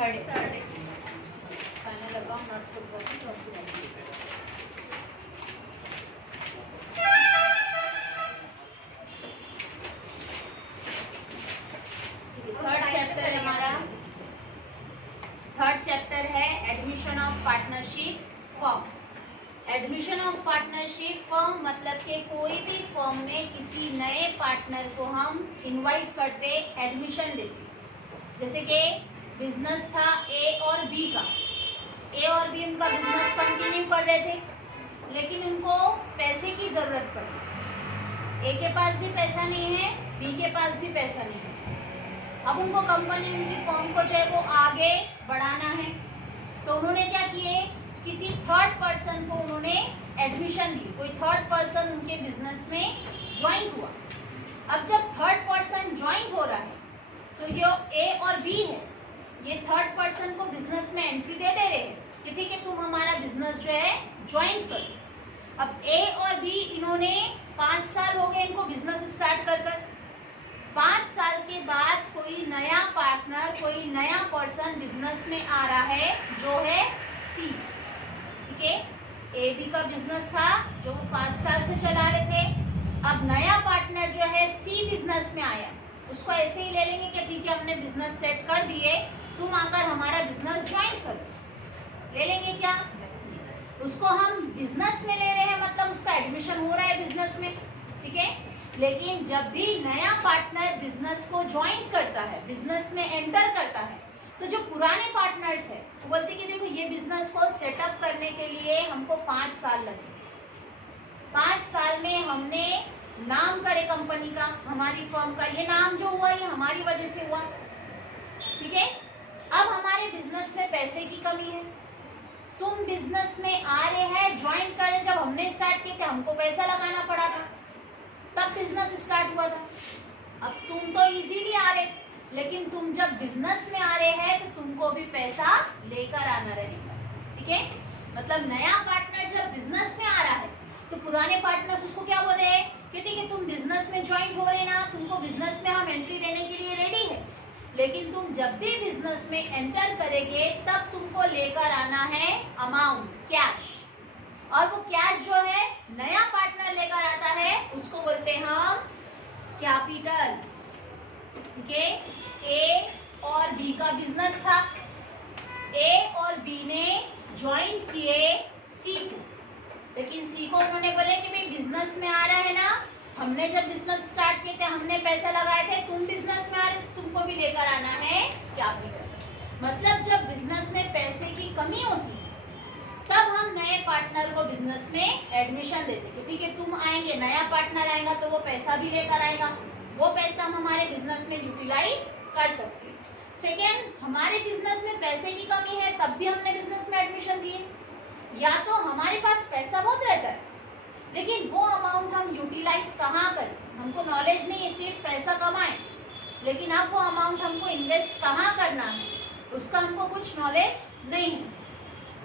Third final account not for profit. Third chapter है हमारा, third chapter है admission of partnership firm. Admission of partnership firm मतलब कि कोई भी फर्म में किसी नए पार्टनर को हम इनवाइट करते, एडमिशन देते। जैसे कि बिजनेस था ए और बी का, ए और बी उनका बिजनेस कंटिन्यू कर रहे थे, लेकिन उनको पैसे की ज़रूरत पड़ी। ए के पास भी पैसा नहीं है, बी के पास भी पैसा नहीं है। अब उनको कंपनी, उनकी फर्म को जो है वो आगे बढ़ाना है, तो उन्होंने क्या किए, किसी थर्ड पर्सन को उन्होंने एडमिशन दी। कोई थर्ड पर्सन उनके बिजनेस में ज्वाइन हुआ। अब जब थर्ड पर्सन ज्वाइन हो रहा है तो ये ए और बी है, ये थर्ड पर्सन को बिजनेस में एंट्री दे रहे हैं कि ठीक है तुम हमारा बिजनेस जो है ज्वाइन करो। अब ए और बी इन्होंने 5 साल हो गए इनको बिजनेस स्टार्ट कर 5 साल के बाद कोई नया पार्टनर, कोई नया पर्सन बिजनेस में आ रहा है जो है सी। ठीक है, ए बी का बिजनेस था जो 5 साल से चला रहे थे। अब नया पार्टनर जो है सी बिजनेस में आया, उसको ऐसे ही ले लेंगे कि ठीक है हमने बिजनेस सेट कर दिए, तुम आकर हमारा बिजनेस ज्वाइन करो। ले लेंगे क्या, उसको हम बिजनेस में ले रहे हैं, मतलब उसका एडमिशन हो रहा है बिजनेस में। ठीक है, लेकिन जब भी नया पार्टनर बिजनेस को ज्वाइन करता है, बिजनेस में एंटर करता है, तो जो पुराने पार्टनर्स है वो बोलते कि देखो ये बिजनेस को सेटअप करने के लिए हमको 5 साल लगे। 5 साल में हमने नाम करे कंपनी का, हमारी फर्म का, ये नाम जो हुआ ये हमारी वजह से हुआ। ठीक है, अब हमारे बिजनेस में पैसे की कमी है, तुम बिजनेस में आ रहे हैं, ज्वाइन कर रहे, जब हमने स्टार्ट किया था हमको पैसा लगाना पड़ा था, तब बिजनेस स्टार्ट हुआ था। अब तुम तो इजीली आ रहे, लेकिन तुम जब बिजनेस में आ रहे हैं तो तुमको भी पैसा लेकर आना रहेगा। ठीक है, मतलब नया पार्टनर जब बिजनेस में आ रहा है तो पुराने पार्टनर्स उसको क्या बोल रहे हैं कि ठीक है तुम बिजनेस में ज्वाइन हो रहे ना, तुमको बिजनेस में हम एंट्री देने के लिए रेडी है, लेकिन तुम जब भी बिजनेस में एंटर करेंगे तब तुमको लेकर आना है अमाउंट, कैश। और वो कैश जो है नया पार्टनर लेकर आता है उसको बोलते हैं हम कैपिटल। ठीक है, ए और बी का बिजनेस था, ए और बी ने ज्वाइन किए सी को, लेकिन सी को उन्होंने बोले कि भाई बिजनेस में आ रहा है ना, हमने जब बिजनेस स्टार्ट किए थे हमने पैसा लगाए थे, तुम बिजनेस में आ रहे थे, तुमको भी लेकर आना है कैपिटल। मतलब जब बिजनेस में पैसे की कमी होती है तब हम नए पार्टनर को बिजनेस में एडमिशन देते हैं। ठीक है तुम आएंगे, नया पार्टनर आएगा तो वो पैसा भी लेकर आएगा, वो पैसा हम हमारे बिजनेस में यूटिलाइज कर सकते हैं। सेकेंड, हमारे बिजनेस में पैसे की कमी है तब भी हमने बिजनेस में एडमिशन दिए, या तो हमारे पास पैसा बहुत रहता है लेकिन वो अमाउंट हम यूटिलाइज कहाँ करें, हमको नॉलेज नहीं है, सिर्फ पैसा कमाएं, लेकिन अब वो अमाउंट हमको इन्वेस्ट कहाँ करना है उसका हमको कुछ नॉलेज नहीं है।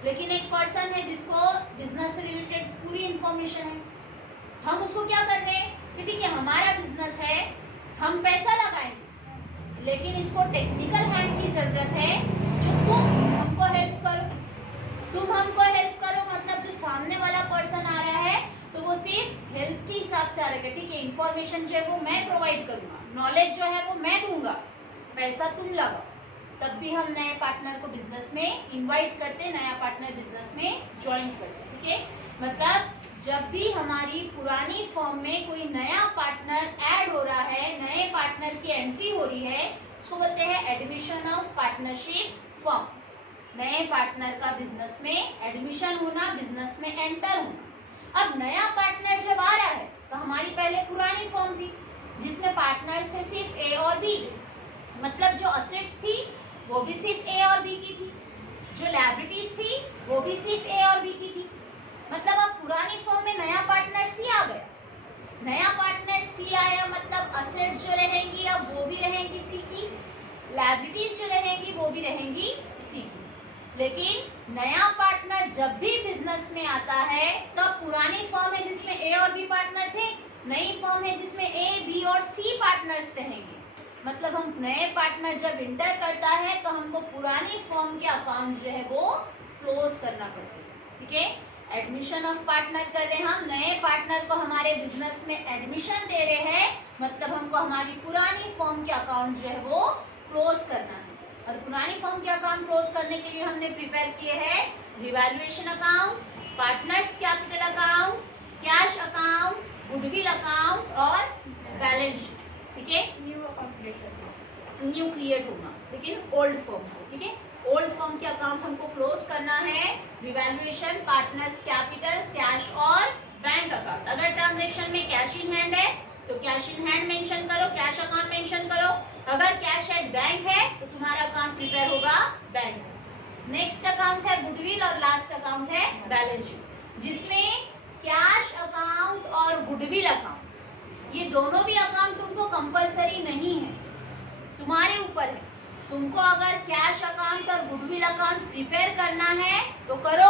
लेकिन एक पर्सन है जिसको बिजनेस से रिलेटेड पूरी इंफॉर्मेशन है, हम उसको क्या कर रहे हैं कि ठीक है हमारा बिजनेस है, हम पैसा लगाएंगे, लेकिन इसको टेक्निकल हैंड की जरूरत है जो तुम हमको हेल्प करो। तुम हमको हेल्प करो मतलब जो सामने वाला पर्सन आ रहा है तो वो सिर्फ हेल्प के हिसाब से आ रहा है। ठीक है, इंफॉर्मेशन जो है वो मैं प्रोवाइड करूंगा, नॉलेज जो है वो मैं दूंगा, पैसा तुम लगाओ। तब भी हम नए पार्टनर को बिजनेस में इनवाइट करते, नया पार्टनर बिजनेस में ज्वाइन करते। ठीक है, मतलब जब भी हमारी पुरानी फर्म में कोई नया पार्टनर ऐड हो रहा है, नए पार्टनर की एंट्री हो रही है, उसको बोलते हैं एडमिशन ऑफ पार्टनरशिप फर्म। नए पार्टनर का बिजनेस में एडमिशन होना, बिजनेस में एंटर होना। अब नया पार्टनर जब आ रहा है तो हमारी पहले पुरानी फर्म थी जिसमें पार्टनर्स थे सिर्फ ए और बी, मतलब जो असेट्स थी वो भी सिर्फ ए और बी की थी, जो लायबिलिटीज थी वो भी सिर्फ ए और बी की थी। मतलब अब पुरानी फर्म में नया पार्टनर सी आ गया, नया पार्टनर सी आया मतलब असेट्स जो रहेंगी अब वो भी रहेंगी सी की, लायबिलिटीज जो रहेंगी वो भी रहेंगी सी की। लेकिन नया पार्टनर जब भी बिजनेस में आता है तब पुरानी फर्म है जिसमें ए और बी पार्टनर थे, नई फर्म है जिसमें ए बी और सी पार्टनर्स रहेंगे। मतलब हम नए पार्टनर जब इंटर करता है तो हमको पुरानी फर्म के अकाउंट जो है वो क्लोज करना पड़ता है, ठीक है। एडमिशन ऑफ पार्टनर कर रहे हैं, हम नए पार्टनर को हमारे बिजनेस में एडमिशन दे रहे हैं, मतलब हमको हमारी पुरानी फर्म के अकाउंट जो है वो क्लोज करना है। और पुरानी फर्म के अकाउंट क्लोज करने के लिए हमने प्रिपेयर किए हैं revaluation account, partners capital account, cash account, goodwill account और बैलेंस शीट, ठीक है। न्यू क्रिएट होगा लेकिन ओल्ड फर्म को, ठीक है। ओल्ड फर्म के अकाउंट हमको क्लोज करना है, रिवैल्यूएशन, पार्टनर्स कैपिटल, कैश और बैंक अकाउंट। अगर ट्रांजैक्शन में कैश इन हैंड है तो कैश इन हैंड मेंशन करो, कैश अकाउंट मेंशन करो। अगर कैश एट बैंक है तो तुम्हारा अकाउंट प्रिपेयर होगा बैंक। नेक्स्ट अकाउंट है गुडविल और लास्ट अकाउंट है बैलेंस शीट, जिसमें कैश अकाउंट और गुडविल अकाउंट ये दोनों भी अकाउंट तुमको कंपलसरी नहीं है, तुम्हारे ऊपर है। तुमको अगर कैश अकाउंट और गुडविल अकाउंट प्रिपेयर करना है तो करो,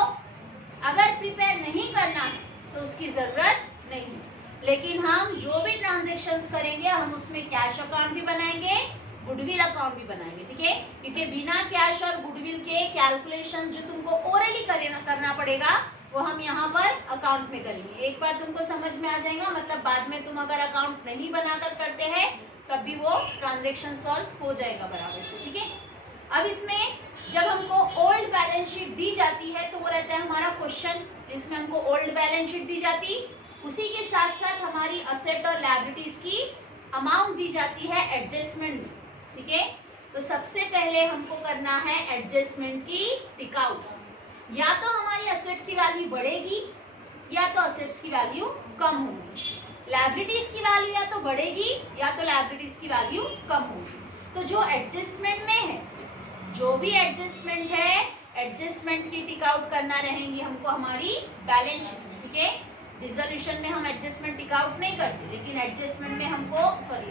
अगर प्रिपेयर नहीं करना है तो उसकी जरूरत नहीं है। लेकिन हम जो भी ट्रांजैक्शंस करेंगे हम उसमें कैश अकाउंट भी बनाएंगे, गुडविल अकाउंट भी बनाएंगे, ठीक है। क्योंकि बिना कैश और गुडविल के कैलकुलेशन जो तुमको ओरली करना पड़ेगा वो हम यहाँ पर अकाउंट में करेंगे। एक बार तुमको समझ में आ जाएगा, मतलब बाद में तुम अगर अकाउंट नहीं बनाकर करते हैं तब भी वो ट्रांजैक्शन सॉल्व हो जाएगा बराबर से, ठीक है। अब इसमें जब हमको ओल्ड बैलेंस शीट दी जाती है तो वो रहता है हमारा क्वेश्चन, जिसमें हमको ओल्ड बैलेंस शीट दी जाती, उसी के साथ साथ हमारी असेट और लायबिलिटीज की अमाउंट दी जाती है एडजस्टमेंट, ठीक है। तो सबसे पहले हमको करना है एडजस्टमेंट की टिकआउट्स। या तो हमारी असेट की वैल्यू बढ़ेगी या तो असेट्स की वैल्यू कम होगी, लायबिलिटीज की वैल्यू या तो बढ़ेगी या तो लायबिलिटीज की वैल्यू कम होगी। तो जो एडजस्टमेंट में है, जो भी एडजस्टमेंट है, एडजस्टमेंट की टिक आउट करना रहेंगी हमको हमारी बैलेंस शीट, ठीक है। रिजोल्यूशन में हम एडजस्टमेंट टिक आउट नहीं करते, लेकिन एडजस्टमेंट में हमको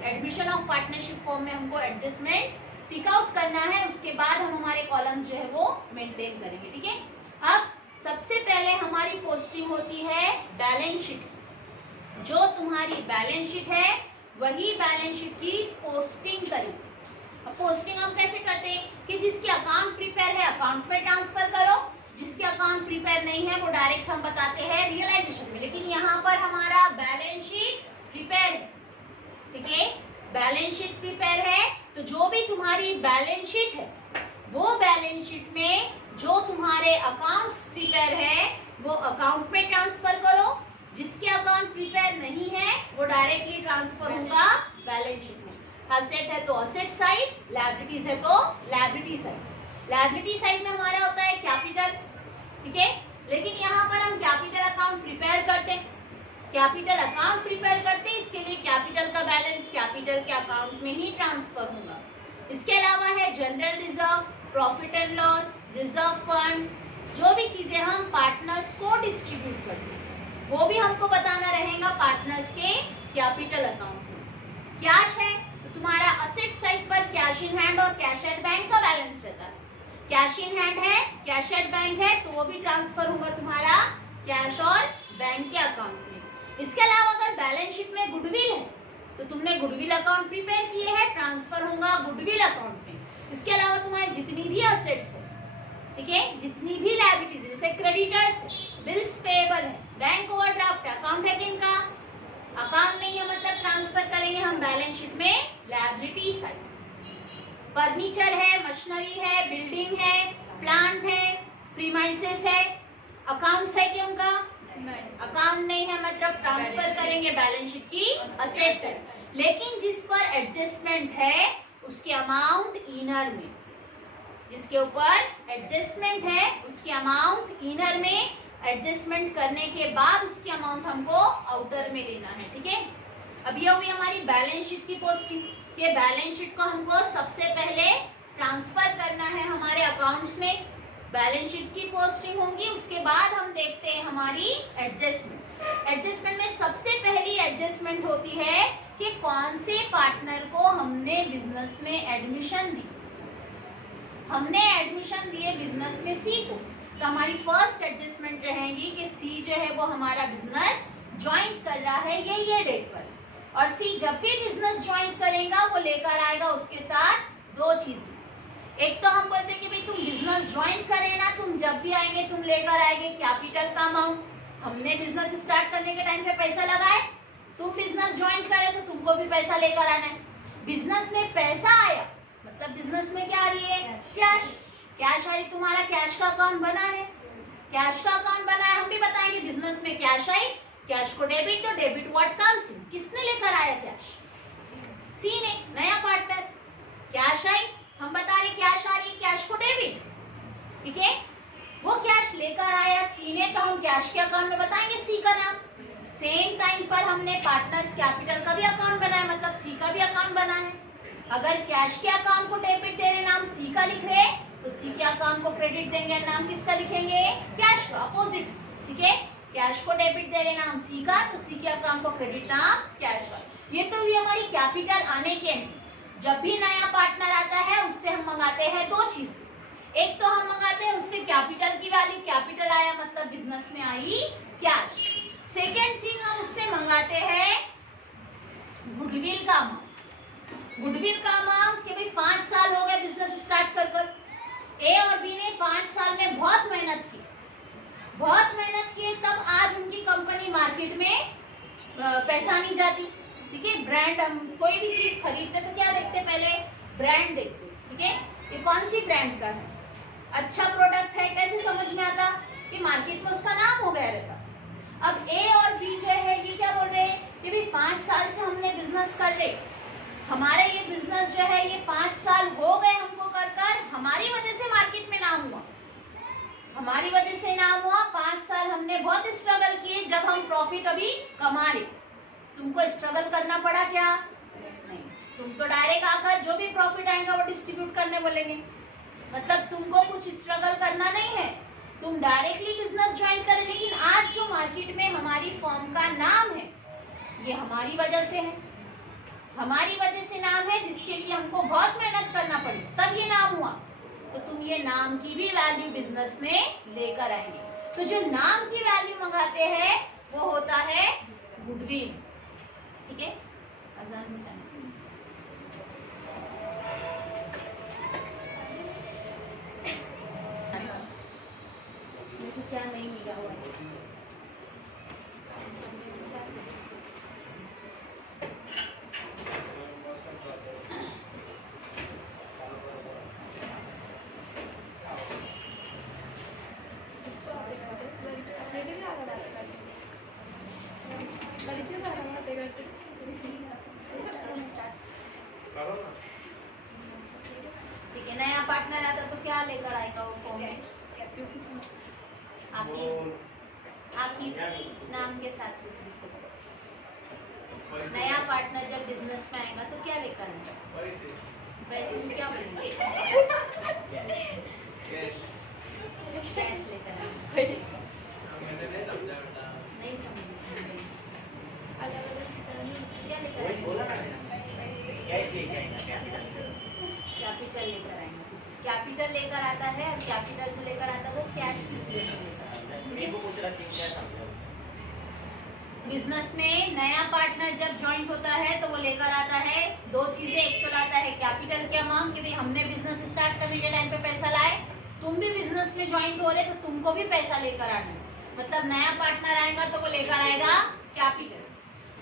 एडमिशन ऑफ पार्टनरशिप फॉर्म में हमको एडजस्टमेंट टिक आउट करना है। उसके बाद हम हमारे कॉलम्स जो है वो मेंटेन करेंगे, ठीक है। अब सबसे पहले हमारी पोस्टिंग होती है बैलेंस शीट की। जो तुम्हारी बैलेंस शीट है वही बैलेंस शीट की पोस्टिंग करें। अब पोस्टिंग हम कैसे करते हैं कि जिसके अकाउंट प्रिपेयर है अकाउंट में ट्रांसफर करो, जिसके अकाउंट प्रिपेयर नहीं है वो डायरेक्ट हम बताते हैं रियलाइजेशन में। लेकिन यहाँ पर हमारा बैलेंस शीट प्रिपेयर है, ठीक है। बैलेंस शीट प्रिपेयर है तो जो भी तुम्हारी बैलेंस शीट है वो बैलेंस शीट में जो तुम्हारे अकाउंट्स प्रिपेयर है वो अकाउंट में ट्रांसफर करो। जिसके अकाउंट प्रिपेयर नहीं है वो डायरेक्टली ट्रांसफर होगा बैलेंस शीट में। असेट है तो असेट साइड, लायबिलिटीज है तो लायबिलिटी साइड। लायबिलिटी साइड में हमारा होता है कैपिटल, ठीक है। लेकिन यहाँ पर हम कैपिटल अकाउंट प्रिपेयर करते हैं, कैपिटल अकाउंट प्रिपेयर करते हैं, इसके लिए कैपिटल का बैलेंस कैपिटल के अकाउंट में ही ट्रांसफर होगा। इसके अलावा है general reserve, profit and loss, reserve fund, जो भी चीजें हम पार्टनर्स को डिस्ट्रीब्यूट करते हैं वो भी हमको बताना रहेगा पार्टनर्स के कैपिटल अकाउंट में। कैश है तो तुम्हारा असेट साइड पर कैश इन हैंड और कैश एट बैंक का बैलेंस रहता है। कैश इन हैंड है, कैश एट बैंक है तो वो भी ट्रांसफर होगा तुम्हारा कैश और बैंक के अकाउंट में। इसके अलावा अगर बैलेंस शीट में गुडविल है तो तुमने गुडविल अकाउंट प्रिपेयर किए हैं, ट्रांसफर होगा गुडविल अकाउंट में। इसके अलावा तुम्हारी जितनी भी असेट्स है, ठीक है, जितनी भी लायबिलिटीज जैसे क्रेडिटर्स है, बिल्स पेएबल है, बैंक ओवरड्राफ्ट अकाउंट है किनका, अकाउंट नहीं है मतलब ट्रांसफर करेंगे हम बैलेंस शीट में लायबिलिटी साइड। फर्नीचर है, मशीनरी है, बिल्डिंग है, प्लांट है, प्रीमाइसेस है, अकाउंट्स है कि उनका अकाउंट नहीं है मतलब ट्रांसफर करेंगे बैलेंस शीट की असेट्स है। लेकिन जिस पर एडजस्टमेंट है उसकी अमाउंट इनर में, जिसके ऊपर एडजस्टमेंट है उसकी अमाउंट इनर में, एडजस्टमेंट करने के बाद उसकी अमाउंट हमको आउटर में लेना है, ठीक है। अब ये हुई हमारी बैलेंस शीट की पोस्टिंग। के बैलेंस शीट को हमको सबसे पहले ट्रांसफर करना है हमारे अकाउंट्स में, बैलेंस शीट की पोस्टिंग होगी। उसके बाद हम देखते हैं हमारी एडजस्टमेंट। एडजस्टमेंट में सबसे पहली एडजस्टमेंट होती है कि कौन से पार्टनर को हमने बिजनेस में एडमिशन दी। हमने एडमिशन दिए बिजनेस में सी को, तो हमारी फर्स्ट एडजस्टमेंट रहेगी कि सी जो है वो हमारा बिजनेस ज्वाइन कर रहा है ये डेट पर। और सी जब भी बिजनेस ज्वाइन करेगा वो लेकर आएगा उसके साथ दो चीजें। एक तो हम बोलते हैं कि भाई तुम बिजनेस ज्वाइन करे ना, तुम जब भी आएंगे तुम लेकर आएंगे कैपिटल का अमाउंट। हमने बिजनेस स्टार्ट करने के टाइम पे पैसा लगाए, तुम बिजनेस ज्वाइन करे तो तुमको भी पैसा लेकर आना है। बिजनेस में पैसा आया मतलब बिजनेस में क्या आ रही है? कैश। कैश आ रही, तुम्हारा कैश का अकाउंट बना है, कैश का अकाउंट बना है। हम भी बताएंगे बिजनेस में कैश आई, कैश को डेबिट, तो डेबिट व्हाट कम्स इन, किसने लेकर आया कैश? सी ने, नया पार्टनर। कैश आई, हम बता रहे कैश आ रही, कैश को डेबिट, ठीक है। वो कैश लेकर आया सी ने, तो हम कैश के अकाउंट में बताएंगे सी का नाम। सेम टाइम पर हमने पार्टनर्स कैपिटल का भी अकाउंट बनाया, मतलब सी का भी अकाउंट बना है। अगर कैश के अकाउंट को डेबिट दे रहे, नाम सी का लिख रहे, तो सी के अकाउंट को क्रेडिट देंगे, नाम किसका लिखेंगे? कैश का, अपोजिट, ठीक है। कैश को डेबिट दे रहे नाम सी का, तो सी के अकाउंट को क्रेडिट नाम कैश का। ये तो हुई हमारी कैपिटल आने की एंट्री। जब भी नया पार्टनर आता है उससे हम मंगाते हैं दो चीजें। एक तो हम मंगाते हैं उससे कैपिटल की वैल्यू, कैपिटल आया मतलब बिजनेस में आई कैश। सेकेंड थिंग हम उससे मंगाते हैं गुडविल का अमाउंट। गुडविल का अमाउंट कि भाई 5 साल हो गए बिजनेस स्टार्ट कर ए और बी ने 5 साल में बहुत मेहनत की, तब आज उनकी कंपनी मार्केट में पहचानी जाती, ठीक है। ब्रांड, हम कोई भी चीज खरीदते तो क्या देखते? पहले ब्रांड देखते, ठीक है। ये कौन सी ब्रांड का है, अच्छा प्रोडक्ट है, कैसे समझ में आता कि मार्केट में उसका नाम हो गया रहता। अब ए और बी जो है ये क्या बोल रहे हैं कि भाई 5 साल से हमने बिजनेस कर रहे, हमारा ये बिजनेस जो है ये 5 साल हो गए हमको कर, हमारी वजह से मार्केट में नाम हुआ, हमारी वजह से नाम हुआ। 5 साल हमने बहुत स्ट्रगल किए, जब हम प्रॉफिट अभी कमा रहे। तुमको स्ट्रगल करना पड़ा क्या? नहीं, तुम तो डायरेक्ट आकर जो भी प्रॉफिट आएगा वो डिस्ट्रीब्यूट करने बोलेंगे, मतलब तुमको कुछ स्ट्रगल करना नहीं है, तुम डायरेक्टली बिजनेस ज्वाइन करें। लेकिन आज जो मार्केट में हमारी फर्म का नाम है ये हमारी वजह से है, हमारी वजह से नाम है, जिसके लिए हमको बहुत मेहनत करना पड़ी तब ये नाम हुआ। तो तुम ये नाम की भी वैल्यू बिजनेस में लेकर आएंगे। तो जो नाम की वैल्यू मंगाते हैं वो होता है गुडविल, ठीक है। अजान में जाना क्या नहीं मिला हुआ है। ठीक है, नया पार्टनर आता तो क्या लेकर आएगा वो फॉर्मेट? आपकी नाम के साथ कुछ नया पार्टनर जब बिजनेस में आएगा तो क्या लेकर आएगा? पैसे से क्या बोलेंगे? कैश लेकर आएगा। नहीं समझ क्या लेकर आएगा? कैपिटल लेकर आएंगे। कैपिटल लेकर आता है, और कैपिटल जो लेकर आता है वो कैश की सूरत में लेकर आता है। बिजनेस में नया पार्टनर जब ज्वाइन होता है तो वो लेकर आता है दो चीजें। एक तो लाता है कैपिटल के अमाउंट कि भाई हमने बिजनेस स्टार्ट करने के टाइम पे पैसा लाए, तुम भी बिजनेस में ज्वाइन हो रहे तो तुमको भी पैसा लेकर आना है, मतलब नया पार्टनर आएगा तो वो लेकर आएगा कैपिटल।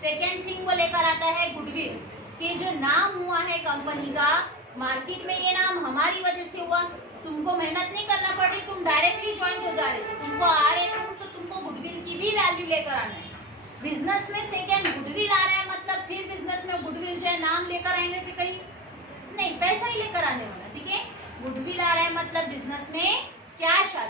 सेकेंड थिंग वो लेकर आता है गुडविल, कि जो नाम हुआ है कंपनी का मार्केट में, ये नाम हमारी वजह से हुआ, तुमको मेहनत नहीं करना पड़ रही, तुम डायरेक्टली ज्वाइन हो जा रहे, तुमको आ रहे तुम, तो तुमको गुडविल की भी वैल्यू लेकर आना है। बिजनेस में सेकेंड गुडविल आ रहा है, मतलब फिर बिजनेस में गुडविल जो है नाम लेकर आएंगे कि कहीं नहीं, पैसा ही लेकर आने वाला, ठीक है। गुडविल आ रहा है मतलब बिजनेस में कैश आ,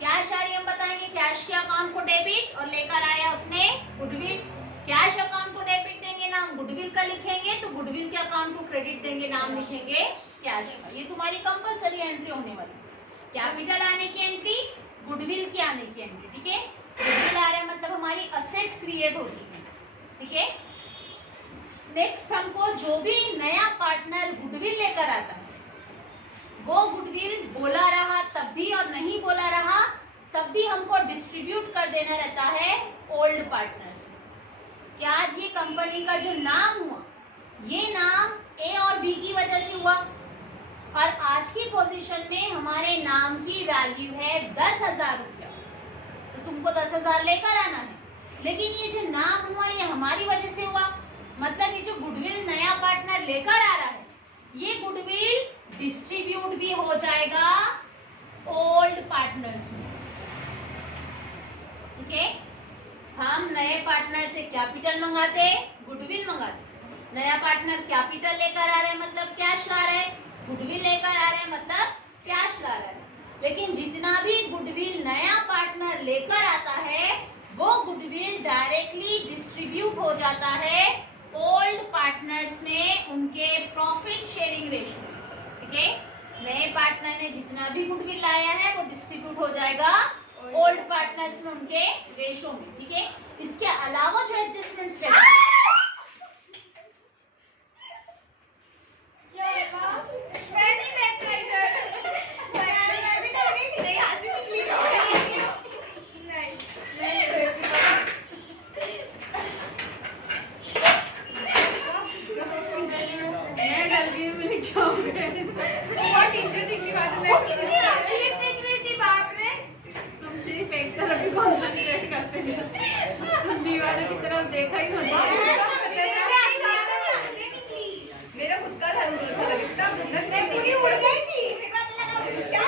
कैश आ रही है, हम बताएंगे कैश के अकाउंट को डेबिट, और लेकर आया उसने गुडविल। कैश अकाउंट को डेबिट देंगे, नाम गुडविल का लिखेंगे, तो गुडविल के अकाउंट को क्रेडिट देंगे, नाम लिखेंगे कैश का। ये तुम्हारी कंपलसरी एंट्री होने वाली, कैपिटल आने की एंट्री, गुडविल की आने की एंट्री, ठीक है। गुडविल आ रहा है मतलब हमारी असेट क्रिएट होती है, ठीक है। नेक्स्ट हमको जो भी नया पार्टनर गुडविल लेकर आता है वो गुडविल बोला रहा तब भी और नहीं बोला रहा तब भी हमको डिस्ट्रीब्यूट कर देना रहता है ओल्ड पार्टनर्स में। कि आज ये कंपनी का जो नाम हुआ, ये नाम ए और बी की वजह से हुआ, और आज की पोजीशन में हमारे नाम की वैल्यू है 10,000 रुपया, तो तुमको 10,000 लेकर आना है। लेकिन ये जो नाम हुआ ये हमारी वजह से हुआ, मतलब ये जो गुडविल नया पार्टनर लेकर आ रहा है, ये गुडविल डिस्ट्रीब्यूट भी हो जाएगा ओल्ड पार्टनर्स में। ठीक है, हम नए पार्टनर से कैपिटल मंगाते, गुडविल मंगाते। नया पार्टनर कैपिटल लेकर आ रहा है मतलब कैश ला रहा है, गुडविल लेकर आ रहा है मतलब कैश ला रहा है। लेकिन जितना भी गुडविल नया पार्टनर लेकर आता है वो गुडविल डायरेक्टली डिस्ट्रीब्यूट हो जाता है ओल्ड पार्टनर्स में उनके प्रॉफिट शेयरिंग रेशियो। ठीक है, नए पार्टनर ने जितना भी गुडविल लाया है वो डिस्ट्रीब्यूट हो जाएगा ओल्ड पार्टनर्स में उनके रेशियो में। ठीक है, इसके अलावा जो एडजस्टमेंट्स रहते हैं, दीवारों की तरफ देखा ही मेरा खुद का था मैं पूरी उड़ गई थी। क्या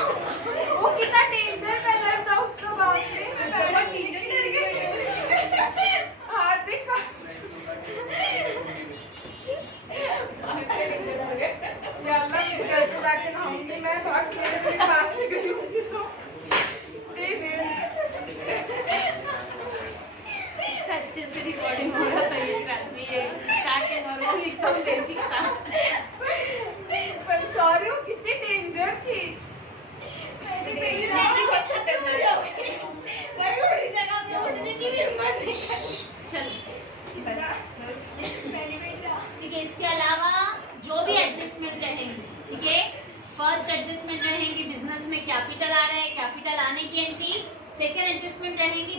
वो कितना डेंजर कलर था उसका, बाप रे हार्ट बीट जाके नहाऊंगी मैं, भाग के पास से गई होंगी तो अच्छे से रिकॉर्डिंग हो रहा था ये स्टार्टिंग और वो एकदम बेसिक था। पर सॉरी वो कितनी डेंजर थी। ठीक है, इसके अलावा जो भी एडजस्टमेंट रहेंगे, ठीक है, फर्स्ट एडजस्टमेंट रहेंगी बिजनेस में कैपिटल आ रहा है, कैपिटल आने की एंट्री। सेकेंड एडजस्टमेंट रहेगी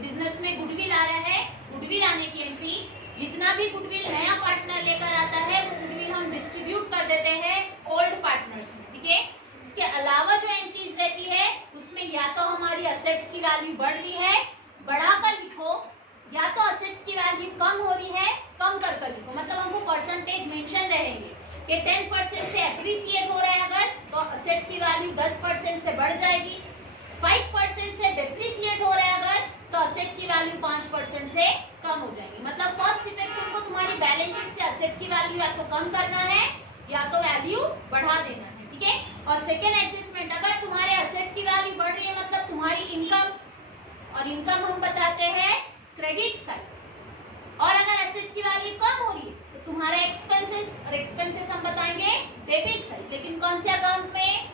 बिजनेस में गुडविल आ रहा है, गुडविल आने की एंट्री। जितना भी गुडविल नया पार्टनर लेकर आता है वो गुडविल हम डिस्ट्रीब्यूट कर देते हैं ओल्ड पार्टनर्स में। ठीक है, इसके अलावा जो एंट्रीज रहती है उसमें या तो हमारी असेट्स की वैल्यू बढ़ रही है, बढ़ाकर लिखो, या तो असेट्स की वैल्यू कम हो रही है, कम कर लिखो। मतलब हमको परसेंटेज मेंशन रहेंगे कि 10% से एप्रिसिएट हो रहा है अगर, तो असेट की वैल्यू 10% से बढ़ जाएगी। 5% से डेप्रिसिएट हो रहा है अगर, तो असेट की वैल्यू 5% से कम हो जाएगी। मतलब फर्स्ट इफेक्ट तुमको तुम्हारी बैलेंस शीट से असेट की वैल्यू या तो कम करना है या तो वैल्यू बढ़ा देना है। ठीक है, और सेकेंड एडजस्टमेंट, अगर तुम्हारे असेट की वैल्यू बढ़ रही है मतलब तुम्हारी इनकम, और इनकम हम बताते हैं क्रेडिट साइड, और अगर एसेट की वैल्यू कम हो रही है तो तुम्हारा एक्सपेंसेस, और एक्सपेंसेस हम बताएंगे डेबिट साइड। लेकिन कौन से अकाउंट में?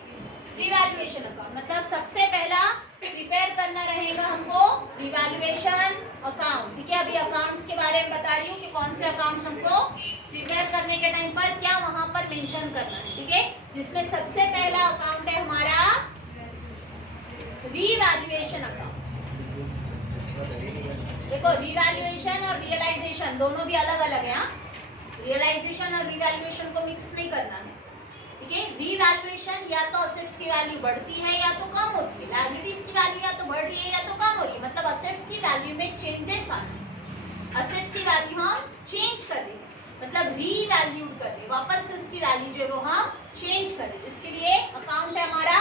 Revaluation account. मतलब सबसे पहला प्रिपेयर करना रहेगा हमको रिवैल्यूएशन अकाउंट। ठीक है, अभी अकाउंट्स के बारे में बता रही हूँ कि कौन से अकाउंट्स हमको प्रिपेयर करने के टाइम पर क्या वहां पर मेंशन करना है। ठीक है, जिसमें सबसे पहला अकाउंट है हमारा रिवैल्यूएशन अकाउंट। देखो, रिवैल्यूएशन और रियलाइजेशन दोनों भी अलग अलग है। रियलाइजेशन और रिवैल्यूएशन को मिक्स नहीं करना है। ठीक है, रिवैल्यूएशन या तो असेट्स की वैल्यू बढ़ती है या तो कम होती है, लायबिलिटीज की वैल्यू या तो बढ़ रही है या तो कम हो रही है। मतलब असेट्स की वैल्यू में चेंजेस आना है, असेट की वैल्यू हम चेंज कर रहे हैं, मतलब रीवैल्यूड कर रहे हैं, वापस से उसकी वैल्यू जो है वो हम चेंज कर रहे हैं। इसके लिए अकाउंट है हमारा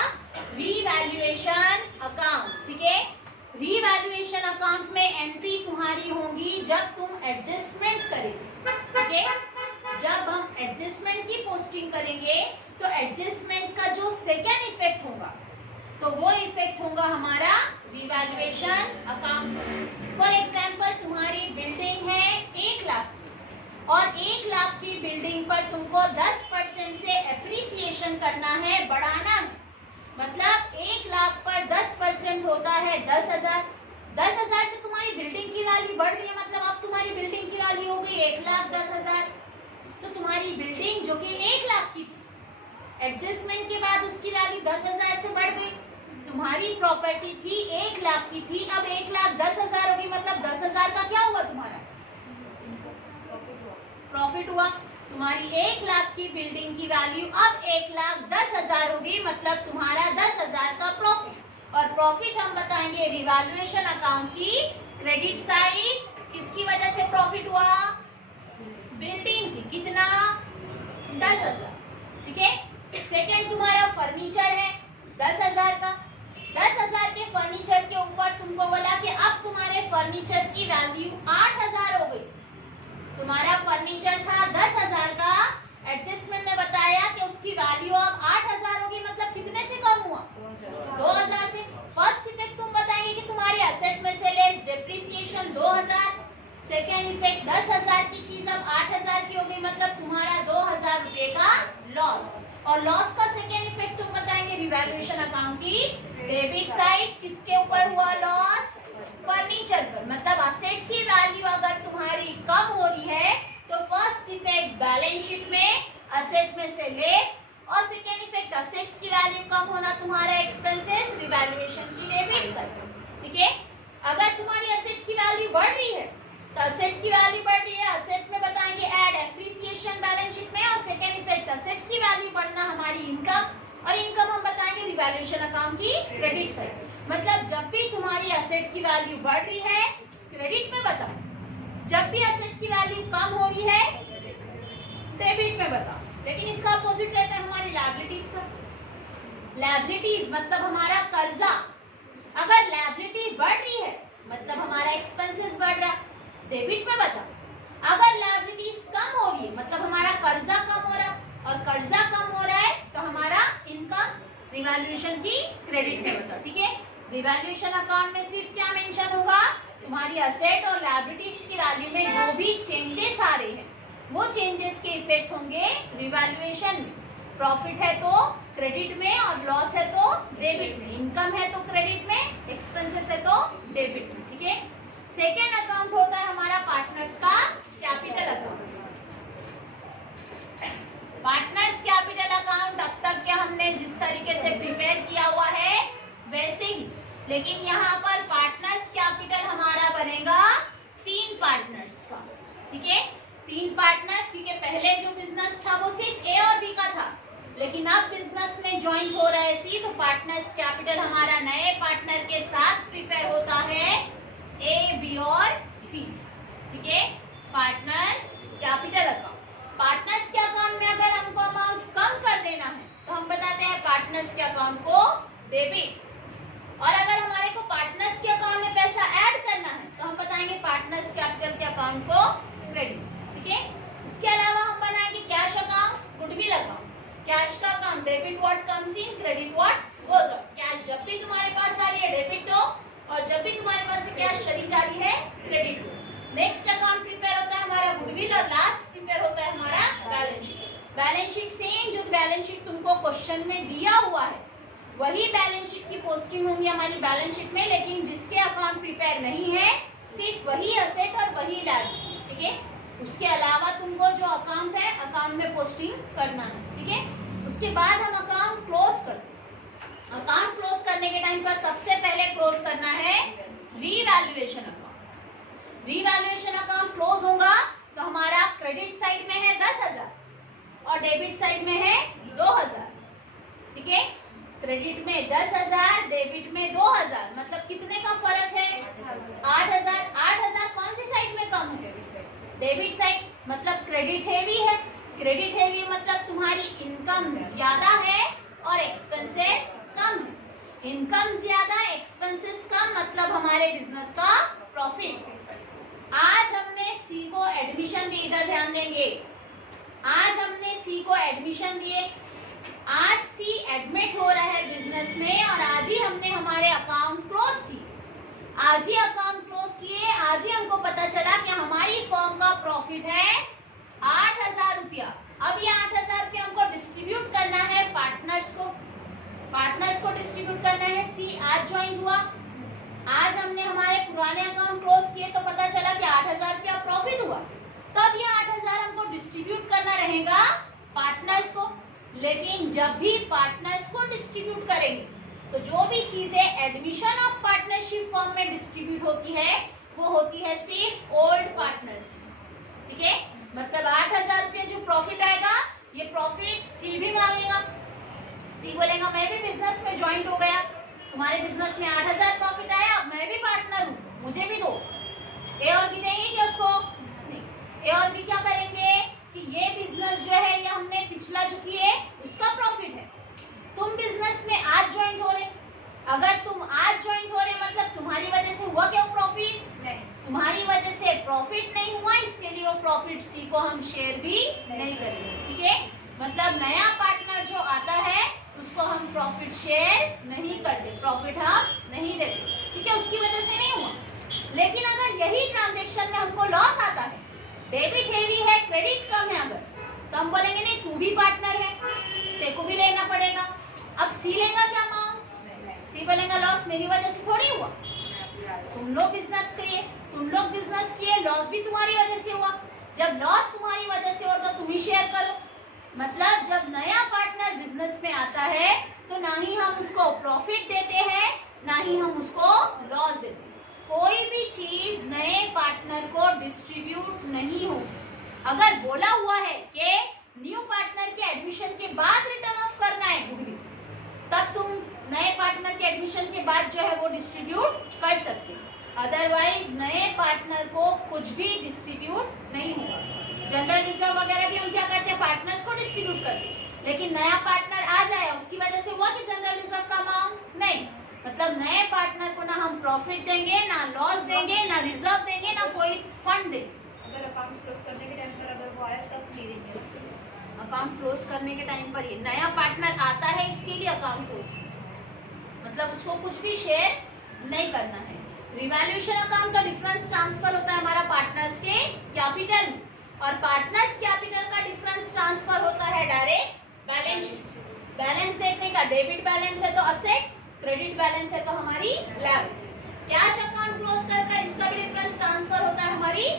रिवैल्यूएशन अकाउंट। ठीक है, रिवैल्यूएशन अकाउंट में एंट्री तुम्हारी होगी जब तुम एडजस्टमेंट करेंगे। ठीक है, जब हम एडजस्टमेंट की पोस्टिंग करेंगे तो एडजस्टमेंट का जो सेकेंड इफेक्ट होगा तो वो इफेक्ट होगा हमारा रिवैल्यूएशन अकाउंट। फॉर एग्जांपल, तुम्हारी बिल्डिंग है 1 लाख और 1 लाख की बिल्डिंग पर तुमको 10% से एप्रिसिएशन करना है, बढ़ाना है। मतलब 1 लाख पर 10% होता है 10,000। 10,000 से तुम्हारी बिल्डिंग की वैल्यू बढ़ रही है, मतलब अब तुम्हारी बिल्डिंग की वैल्यू हो गई 1,10,000। तो तुम्हारी बिल्डिंग जो कि 1 लाख की थी, एडजस्टमेंट के बाद उसकी वैल्यू 10,000 से बढ़ गई। तुम्हारी प्रॉपर्टी थी 1 लाख की थी, अब 1,10,000 हो गई। मतलब 10,000 का क्या हुआ तुम्हारा प्रॉफिट हुआ। तुम्हारी 1 लाख की बिल्डिंग की वैल्यू अब 1,10,000 होगी, मतलब तुम्हारा 10,000 का प्रॉफिट। और प्रॉफिट हम बताएंगे रिवैल्यूएशन अकाउंट की क्रेडिट साइड। किसकी वजह से प्रॉफिट हुआ? बिल्डिंग की। कितना? 10,000। ठीक है। सेकेंड तुम्हारा फर्नीचर है 10,000 का। 10,000 के फर्नीचर के ऊपर तुमको बोला कि अब तुम्हारे फर्नीचर की वैल्यू 8,000 हो गई। तुम्हारा फर्नीचर था 10,000 का, एडजस्टमेंट ने बताया कि उसकी वैल्यू अब 8,000 होगी, मतलब कितने से कम हुआ? 2,000 से। फर्स्ट इफेक्ट तुम बताएंगे कि तुम्हारी एसेट में से लेस डेप्रिसिएशन 2,000। सेकेंड इफेक्ट 10,000 की चीज अब 8,000 की हो गई, मतलब तुम्हारा 2,000 रुपए का लॉस। और लॉस का सेकेंड इफेक्ट तुम बताएंगे रिवैल्यूएशन अकाउंट की डेबिट साइड। किसके ऊपर हुआ लॉस? फर्नीचर पर। मतलब असेट की वैल्यू अगर तुम्हारी कम हो रही है तो फर्स्ट इफेक्ट बैलेंस शीट में असेट में से लेस, और सेकेंड इफेक्ट असेट्स की वैल्यू कम होना तुम्हारा एक्सपेंसेस रिवैल्यूएशन की डेबिट साइड। ठीक है। अगर तुम्हारी असेट की वैल्यू बढ़ रही है तो असेट की वैल्यू बढ़ रही है, असेट में बताएंगे ऐड एप्रिसिएशन बैलेंस शीट में, और सेकेंड इफेक्ट असेट की वैल्यू बढ़ना हमारी इनकम, और इनकम हम बताएंगे रिवैल्यूएशन अकाउंट की क्रेडिट साइड। मतलब जब भी तुम्हारी असेट की वैल्यू बढ़ रही है क्रेडिट में बताओ, जब भी असेट की वैल्यू कम हो रही है डेबिट में बताओ। लेकिन इसका अपोजिट रहता है हमारी लायबिलिटीज का। लायबिलिटीज मतलब हमारा कर्जा। अगर लायबिलिटी बढ़ रही है मतलब हमारा एक्सपेंसेस बढ़ रहा है, डेबिट में बताओ। अगर लायबिलिटीज कम हो रही है मतलब हमारा कर्जा कम हो रहा है, और कर्जा कम हो रहा है तो हमारा इनकम रिवैल्यूएशन की क्रेडिट में बताओ। ठीक है। रिवैल्यूएशन अकाउंट में सिर्फ क्या मेंशन होगा? तुम्हारी असेट और लायबिलिटीज की वैल्यू में जो भी चेंजेस आ रहे हैं वो चेंजेस के इफेक्ट होंगे रिवैल्यूएशन में। प्रॉफिट है तो क्रेडिट में, और लॉस है तो डेबिट में। इनकम है तो क्रेडिट में, एक्सपेंसेस है तो डेबिट में। ठीक है। सेकेंड अकाउंट होता है हमारा पार्टनर्स का capital account. Partners capital account अब तक क्या हमने जिस तरीके से प्रिपेयर किया हुआ है वैसे ही, लेकिन यहाँ पर पार्टनर्स कैपिटल हमारा बनेगा 3 पार्टनर्स का। ठीक है। 3 पार्टनर्स, क्योंकि पहले जो बिजनेस था वो सिर्फ ए और बी का था, लेकिन अब बिजनेस में ज्वाइन हो रहा है सी, तो पार्टनर्स कैपिटल हमारा नए पार्टनर के साथ प्रिपेयर होता है ए, बी और सी। ठीक है। Partners capital account. पार्टनर्स के अकाउंट में अगर हमको अमाउंट कम कर देना है तो हम बताते हैं पार्टनर्स के अकाउंट को डेबिट, और अगर हमारे को पार्टनर्स के अकाउंट में पैसा ऐड करना है तो हम बताएंगे पार्टनर्स कैपिटल के अकाउंट को क्रेडिट। ठीक है। इसके अलावा हम बनाएंगे cash account, goodwill account. Cash का account debit what comes in, credit what goes out. Cash जब भी तुम्हारे पास आ रही है डेबिट दो, और जब भी तुम्हारे पास से कैश चली जा रही है क्रेडिट दो। नेक्स्ट अकाउंट प्रिपेयर होता है हमारा गुडविल, और लास्ट प्रिपेयर होता है हमारा balance sheet. Balance sheet same जो बैलेंस शीट तुमको क्वेश्चन में दिया हुआ है वही बैलेंस शीट की पोस्टिंग होंगी हमारी बैलेंस शीट में, लेकिन जिसके अकाउंट प्रिपेयर नहीं है सिर्फ वही असेट और वही लायबिलिटीज। ठीक है। उसके अलावा तुमको जो अकाउंट है अकाउंट में पोस्टिंग करना है। ठीक है। उसके बाद हम अकाउंट क्लोज करते हैं। अकाउंट क्लोज करने के टाइम पर सबसे पहले क्लोज करना है revaluation account. Revaluation account close होगा तो हमारा क्रेडिट साइड में है 10,000 और डेबिट साइड में है 2,000। ठीक है। क्रेडिट में 10,000, डेबिट में 2,000, मतलब कितने का फर्क है? 8,000। 8,000 कौन सी साइड में कम है? Debit side. मतलब क्रेडिट हेवी है। क्रेडिट हेवी मतलब तुम्हारी इनकम ज्यादा है और एक्सपेंसेस कम है। इनकम ज्यादा, एक्सपेंसेस कम, मतलब हमारे बिजनेस का प्रॉफिट। आज हमने सी को एडमिशन दिए, इधर ध्यान देंगे। आज हमने सी को एडमिशन दिए, आज सी एडमिट हो रहा है बिजनेस में, और आज ही हमने हमारे अकाउंट क्लोज किए। आज ही अकाउंट क्लोज किए, आज ही हमको पता चला कि हमारी फर्म का प्रॉफिट है 8,000 रुपया। अब ये 8,000 रुपया हमको डिस्ट्रीब्यूट करना है पार्टनर्स को। पार्टनर्स को डिस्ट्रीब्यूट करना है। सी आज ज्वाइन हुआ, आज हमने हमारे पुराने अकाउंट क्लोज किए तो पता चला कि 8,000 रुपया प्रॉफिट हुआ। तब ये 8,000 हमको डिस्ट्रीब्यूट करना रहेगा पार्टनर्स को। लेकिन जब भी पार्टनर्स को डिस्ट्रीब्यूट करेंगे तो जो भी चीजें एडमिशन ऑफ पार्टनरशिप फर्म में डिस्ट्रीब्यूट होती है वो होती है सिर्फ ओल्ड पार्टनर्स। ठीक है। मतलब 8,000 रुपये जो प्रॉफिट आएगा, ये प्रॉफिट सी भी मांगेगा। सी बोलेगा मैं भी बिजनेस में ज्वाइंट हो गया, तुम्हारे बिजनेस में 8,000 प्रॉफिट आया, मैं भी पार्टनर हूँ, मुझे भी दो। ए और बी देंगे क्या उसको? नहीं। ए और बी क्या करेंगे कि ये बिजनेस जो है ये हमने पिछला जो किए उसका प्रॉफिट है, तुम बिजनेस में आज ज्वाइंट हो रहे, अगर तुम आज ज्वाइंट हो रहे मतलब तुम्हारी वजह से हुआ क्या प्रॉफिट? नहीं, तुम्हारी वजह से प्रॉफिट नहीं हुआ, इसके लिए वो प्रॉफिट सी को हम शेयर भी नहीं करेंगे। ठीक है, मतलब नया पार्टनर जो आता है उसको हम प्रॉफिट शेयर नहीं करते, प्रॉफिट हम नहीं देते। ठीक है, उसकी वजह से नहीं हुआ। लेकिन अगर यही ट्रांजेक्शन में हमको लॉस आता है, डेबिट हेवी है, क्रेडिट कम है, अगर तो हम बोलेंगे नहीं तू भी पार्टनर है, तेरे को भी लेना पड़ेगा। अब सी लेगा क्या माँ? सी बोलेगा लॉस मेरी वजह से थोड़ी हुआ, तुम लोग बिजनेस किए, लॉस भी तुम्हारी वजह से हुआ। जब लॉस तुम्हारी वजह से होगा तो तुम ही शेयर करो। मतलब जब नया पार्टनर बिजनेस में आता है तो ना ही हम उसको प्रॉफिट देते हैं, ना ही हम उसको लॉस देते हैं। कोई भी चीज नए पार्टनर को डिस्ट्रीब्यूट नहीं होगी। अगर बोला हुआ है कि न्यू पार्टनर के एडमिशन के बाद रिटर्न ऑफ करना है गुडविल, तब तुम नए पार्टनर के एडमिशन के बाद जो है वो डिस्ट्रीब्यूट कर सकते हो। अदरवाइज नए पार्टनर को कुछ भी डिस्ट्रीब्यूट नहीं होगा। जनरल रिजर्व वगैरह भी हम क्या करते हैं, पार्टनर्स को डिस्ट्रीब्यूट करते हैं। लेकिन नया पार्टनर आ जाए उसकी वजह से हुआ कि जनरल रिजर्व का अमाउंट नहीं, मतलब नए पार्टनर को ना हम प्रॉफिट देंगे, ना लॉस देंगे, ना रिजर्व देंगे, ना कोई फंड देंगे। अगर अकाउंट क्लोज करने के टाइम पर अगर वो आया तब नहीं देंगे। अकाउंट क्लोज करने के टाइम पर ये नया पार्टनर आता है इसके लिए अकाउंट क्लोज, मतलब उसको कुछ भी शेयर नहीं करना है। रिवैल्यूएशन अकाउंट का डिफरेंस ट्रांसफर होता है हमारा पार्टनर्स के कैपिटल, और पार्टनर्स कैपिटल का डिफरेंस ट्रांसफर होता है डायरेक्ट बैलेंस शीट। बैलेंस देखने का, डेबिट बैलेंस है तो असेट, क्रेडिट बैलेंस है तो हमारी लायबिलिटी। कैश अकाउंट क्लोज करके इसका भी डिफरेंस ट्रांसफर होता है हमारी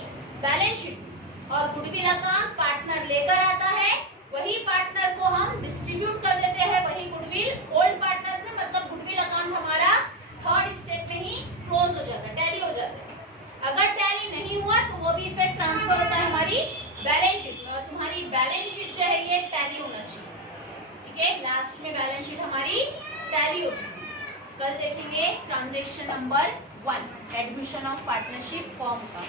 बैलेंस शीट। और गुडविल अकाउंट पार्टनर लेकर आता है, वही पार्टनर को हम डिस्ट्रीब्यूट कर देते हैं, वही गुडविल ओल्ड पार्टनर्स में, मतलब गुडविल अकाउंट हमारा थर्ड स्टेप में ही क्लोज हो जाता है, टैली हो जाता है। अगर टैली नहीं हुआ तो वो भी इफेक्ट ट्रांसफर होता है हमारी बैलेंस शीट में, और तुम्हारी बैलेंस शीट जो है ये टैली होना चाहिए। ठीक है, लास्ट में बैलेंस शीट हमारी टैली होती है। कल देखेंगे transaction number 1, admission of partnership form का।